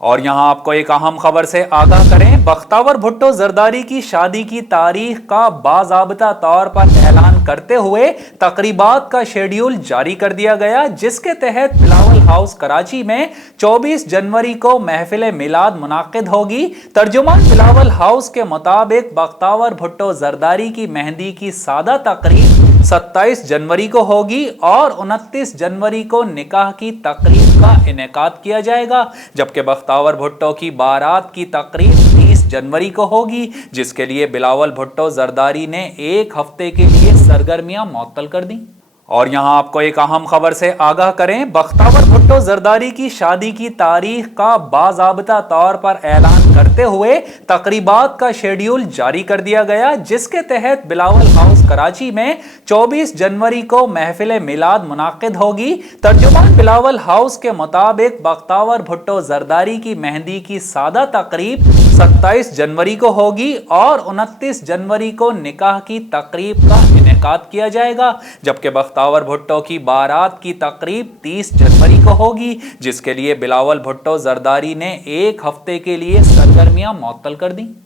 اور یہاں آپ کو ایک اہم خبر سے آگاہ کریں، بختیور بھٹو زرداری کی شادی کی تاریخ کا باضابطہ طور پر اعلان کرتے ہوئے تقریبات کا شیڈیول جاری کر دیا گیا، جس کے تحت بلاول ہاؤس کراچی میں 24 جنوری کو محفل میلاد منعقد ہوگی۔ ترجمان بلاول ہاؤس کے مطابق بختیور بھٹو زرداری کی مہندی کی سادہ تقریب 27 جنوری کو ہوگی اور 29 جنوری کو نکاح کی تقریب کا انعقاد کیا جائے گا، جبکہ بختیور بھٹو کی بارات کی تقریب 30 جنوری کو ہوگی، جس کے لیے بلاول بھٹو زرداری نے ایک ہفتے کے لیے سرگرمیاں معطل کر دیں۔ اور یہاں آپ کو ایک اہم خبر سے آگاہ کریں، بختیور بھٹو زرداری کی شادی کی تاریخ کا باضابطہ طور پر اعلان کرتے ہوئے تقریبات کا شیڈیول جاری کر دیا گیا، جس کے تحت بلاول ہاؤس کراچی میں 24 جنوری کو محفل میلاد منعقد ہوگی۔ ترجمان بلاول ہاؤس کے مطابق بختیور بھٹو زرداری کی مہندی کی سادہ تقریب 27 جنوری کو ہوگی اور 29 جنوری کو نکاح کی تقریب کا انعقاد کیا جائے گا، جبکہ بختیور بھٹو کی بارات کی تقریب 30 جنوری کو ہوگی، جس کے لیے بلاول بھٹو زرداری نے ایک ہفتے کے لیے سرگرمیاں معطل کر دیں۔